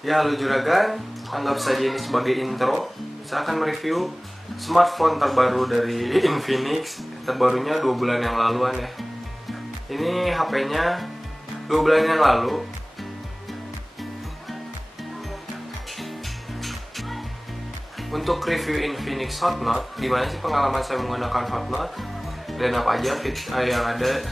Ya, halo Juragan, anggap saja ini sebagai intro. Saya akan mereview smartphone terbaru dari Infinix, terbarunya 2 bulan yang laluan ya. Ini HP-nya 2 bulan yang lalu. Untuk review Infinix Hot Note, gimana sih pengalaman saya menggunakan Hot Note dan apa aja fitur yang ada.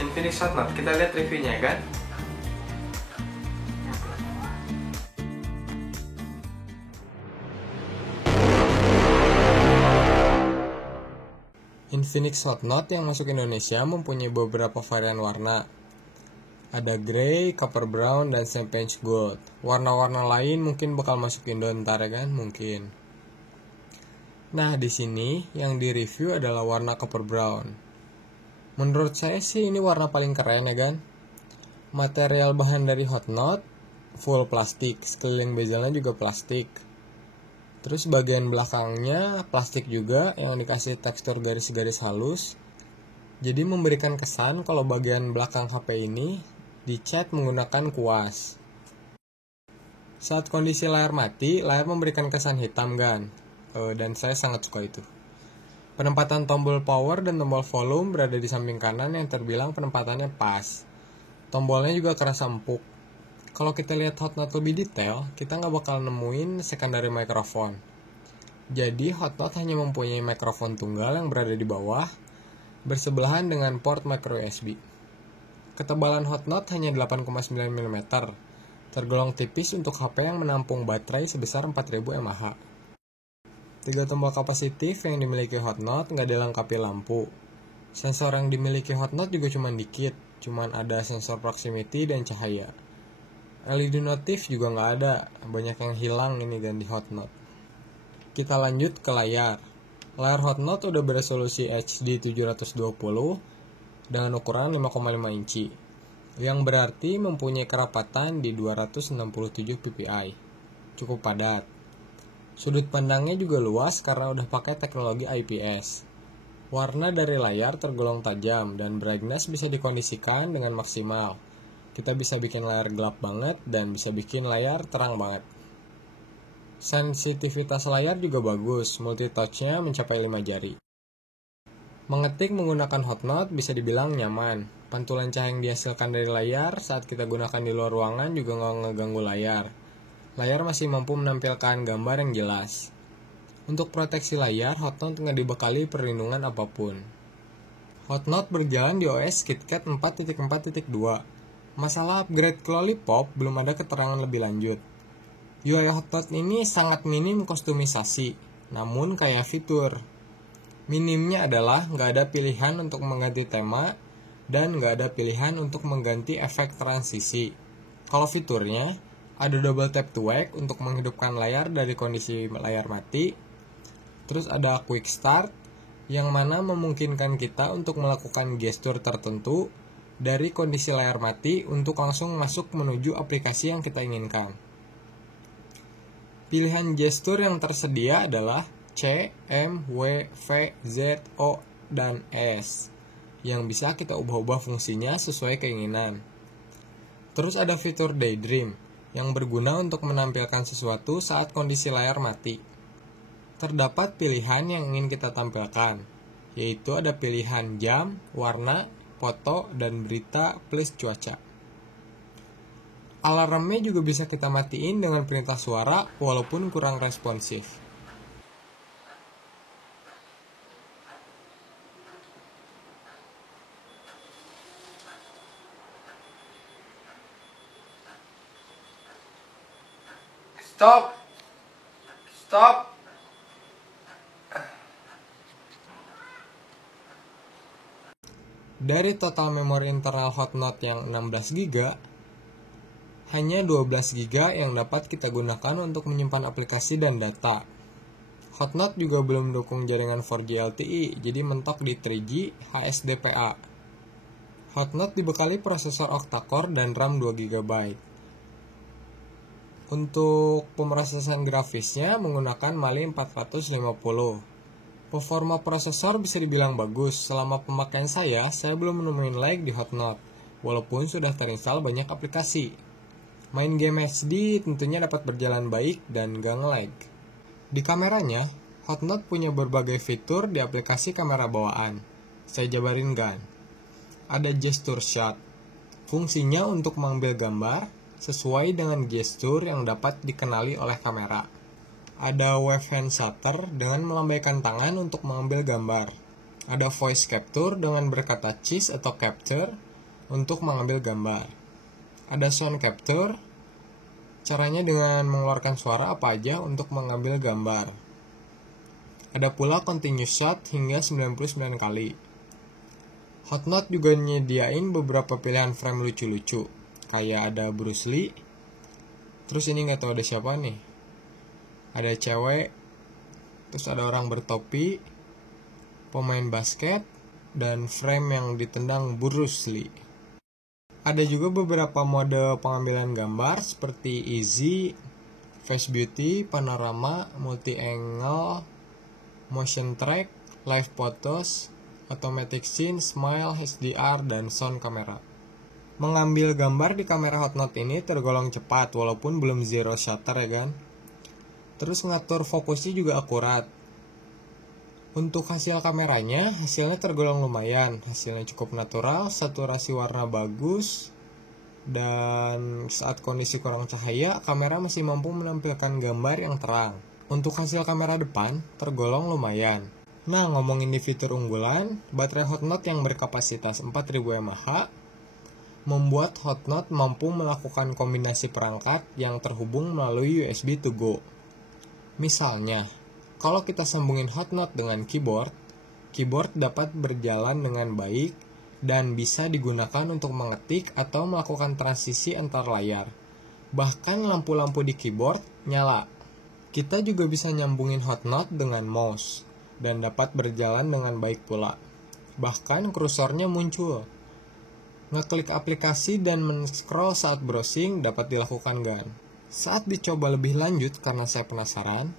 Infinix Hot Note, kita lihat reviewnya kan. Infinix Hot Note yang masuk Indonesia mempunyai beberapa varian warna. Ada grey, copper brown, dan champagne gold. Warna-warna lain mungkin bakal masuk Indo ntar ya kan, mungkin. Nah, di sini yang di review adalah warna copper brown. Menurut saya sih ini warna paling keren ya kan. Material bahan dari Hot Note full plastik, sekeliling bezelnya juga plastik. Terus bagian belakangnya plastik juga yang dikasih tekstur garis-garis halus. Jadi memberikan kesan kalau bagian belakang HP ini dicat menggunakan kuas. Saat kondisi layar mati, layar memberikan kesan hitam kan. Dan saya sangat suka itu. Penempatan tombol power dan tombol volume berada di samping kanan yang terbilang penempatannya pas. Tombolnya juga kerasa empuk. Kalau kita lihat Hot Note lebih detail, kita nggak bakal nemuin secondary microphone. Jadi Hot Note hanya mempunyai mikrofon tunggal yang berada di bawah, bersebelahan dengan port micro USB. Ketebalan Hot Note hanya 8,9 mm, tergolong tipis untuk HP yang menampung baterai sebesar 4000 mAh. 3 tombol kapasitif yang dimiliki Hot Note nggak dilengkapi lampu. Sensor yang dimiliki Hot Note juga cuma dikit, cuman ada sensor proximity dan cahaya. LED notif juga nggak ada, banyak yang hilang ini dan di Hot Note. Kita lanjut ke layar. Layar Hot Note udah beresolusi HD 720 dengan ukuran 5,5 inci, yang berarti mempunyai kerapatan di 267 ppi. Cukup padat. Sudut pandangnya juga luas karena udah pakai teknologi IPS. Warna dari layar tergolong tajam dan brightness bisa dikondisikan dengan maksimal. Kita bisa bikin layar gelap banget dan bisa bikin layar terang banget. Sensitivitas layar juga bagus, multitouch-nya mencapai 5 jari. Mengetik menggunakan Hot Note bisa dibilang nyaman. Pantulan cahaya yang dihasilkan dari layar saat kita gunakan di luar ruangan juga nggak ngeganggu layar. Layar masih mampu menampilkan gambar yang jelas. Untuk proteksi layar, Hot Note nggak dibekali perlindungan apapun. Hot Note berjalan di OS KitKat 4.4.2. Masalah upgrade ke Lollipop belum ada keterangan lebih lanjut. UI Hot Note ini sangat minim kostumisasi, namun kaya fitur. Minimnya adalah nggak ada pilihan untuk mengganti tema dan nggak ada pilihan untuk mengganti efek transisi. Kalau fiturnya, ada double tap to wake untuk menghidupkan layar dari kondisi layar mati. Terus ada quick start yang mana memungkinkan kita untuk melakukan gestur tertentu dari kondisi layar mati untuk langsung masuk menuju aplikasi yang kita inginkan. Pilihan gestur yang tersedia adalah C, M, W, V, Z, O, dan S yang bisa kita ubah-ubah fungsinya sesuai keinginan. Terus ada fitur Daydream yang berguna untuk menampilkan sesuatu saat kondisi layar mati. Terdapat pilihan yang ingin kita tampilkan, yaitu ada pilihan jam, warna, foto, dan berita plus cuaca. Alarmnya juga bisa kita matiin dengan perintah suara walaupun kurang responsif. Stop. Dari total memori internal Hot Note yang 16 GB, hanya 12 GB yang dapat kita gunakan untuk menyimpan aplikasi dan data. Hot Note juga belum mendukung jaringan 4G LTE, jadi mentok di 3G HSDPA. Hot Note dibekali prosesor octa-core dan RAM 2 GB. Untuk pemrosesan grafisnya menggunakan Mali 450. Performa prosesor bisa dibilang bagus. Selama pemakaian saya belum menemuin lag di Hotnot, walaupun sudah terinstall banyak aplikasi. Main game HD tentunya dapat berjalan baik dan gak nge-lag. Di kameranya, Hotnot punya berbagai fitur di aplikasi kamera bawaan. Saya jabarin kan. Ada gesture shot, fungsinya untuk mengambil gambar sesuai dengan gestur yang dapat dikenali oleh kamera. Ada wave hand shutter dengan melambaikan tangan untuk mengambil gambar. Ada voice capture dengan berkata cheese atau capture untuk mengambil gambar. Ada sound capture, caranya dengan mengeluarkan suara apa aja untuk mengambil gambar. Ada pula continuous shot hingga 99 kali. Hotnot juga nyediain beberapa pilihan frame lucu-lucu, kayak ada Bruce Lee. Terus ini nggak tahu ada siapa nih. Ada cewek, terus ada orang bertopi, pemain basket, dan frame yang ditendang Bruce Lee. Ada juga beberapa mode pengambilan gambar seperti easy, face beauty, panorama, multi angle, motion track, live photos, automatic scene, smile, HDR, dan sound camera. Mengambil gambar di kamera Hotnot ini tergolong cepat walaupun belum zero shutter ya kan. Terus ngatur fokusnya juga akurat. Untuk hasil kameranya, hasilnya tergolong lumayan. Hasilnya cukup natural, saturasi warna bagus, dan saat kondisi kurang cahaya, kamera masih mampu menampilkan gambar yang terang. Untuk hasil kamera depan, tergolong lumayan. Nah, ngomongin di fitur unggulan, baterai Hotnot yang berkapasitas 4000 mAh membuat Hotnot mampu melakukan kombinasi perangkat yang terhubung melalui USB to go. Misalnya, kalau kita sambungin Hotnot dengan keyboard dapat berjalan dengan baik dan bisa digunakan untuk mengetik atau melakukan transisi antar layar. Bahkan lampu-lampu di keyboard nyala. Kita juga bisa nyambungin Hotnot dengan mouse dan dapat berjalan dengan baik pula. Bahkan kursornya muncul. Ngeklik aplikasi dan men-scroll saat browsing dapat dilakukan kan. Saat dicoba lebih lanjut karena saya penasaran,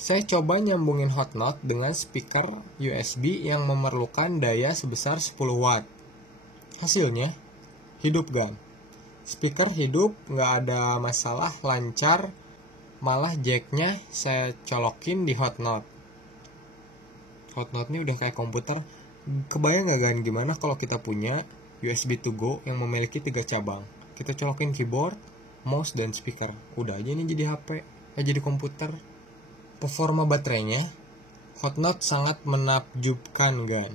saya coba nyambungin Hotnot dengan speaker USB yang memerlukan daya sebesar 10 watt. Hasilnya, hidup kan? Speaker hidup, nggak ada masalah, lancar, malah jacknya saya colokin di Hotnot. Hotnot ini udah kayak komputer. Kebayang nggak kan gimana kalau kita punya USB to go yang memiliki 3 cabang. Kita colokin keyboard, mouse, dan speaker. Udah aja nih jadi HP, jadi komputer. Performa baterainya, Hotnot sangat menakjubkan kan.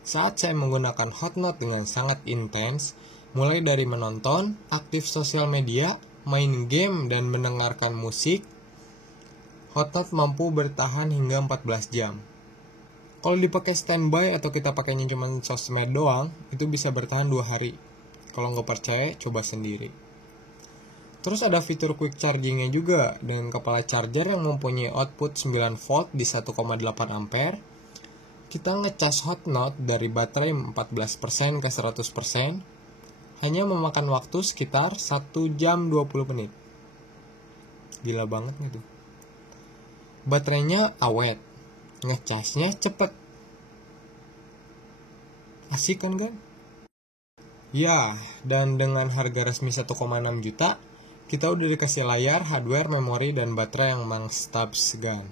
Saat saya menggunakan Hotnot dengan sangat intens, mulai dari menonton, aktif sosial media, main game, dan mendengarkan musik, Hotnot mampu bertahan hingga 14 jam. Kalau dipakai standby atau kita pakainya cuma sosmed doang, itu bisa bertahan 2 hari. Kalau nggak percaya, coba sendiri. Terus ada fitur quick chargingnya juga, dengan kepala charger yang mempunyai output 9 volt di 1,8 ampere. Kita ngecas Hotnot dari baterai 14% ke 100%, hanya memakan waktu sekitar 1 jam 20 menit. Gila banget gitu. Baterainya awet, ngecasnya cepet. Asik kan? Ya, dan dengan harga resmi 1,6 juta, kita udah dikasih layar, hardware, memori, dan baterai yang mantap segan.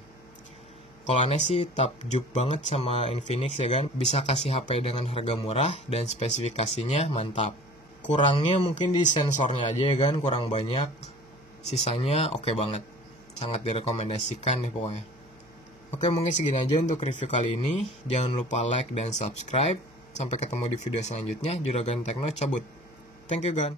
Kalau aneh sih takjub banget sama Infinix ya kan, bisa kasih HP dengan harga murah dan spesifikasinya mantap. Kurangnya mungkin di sensornya aja ya kan, kurang banyak. Sisanya oke banget, sangat direkomendasikan deh pokoknya. Oke, mungkin segini aja untuk review kali ini. Jangan lupa like dan subscribe. Sampai ketemu di video selanjutnya. Juragan Tekno cabut. Thank you, Gan.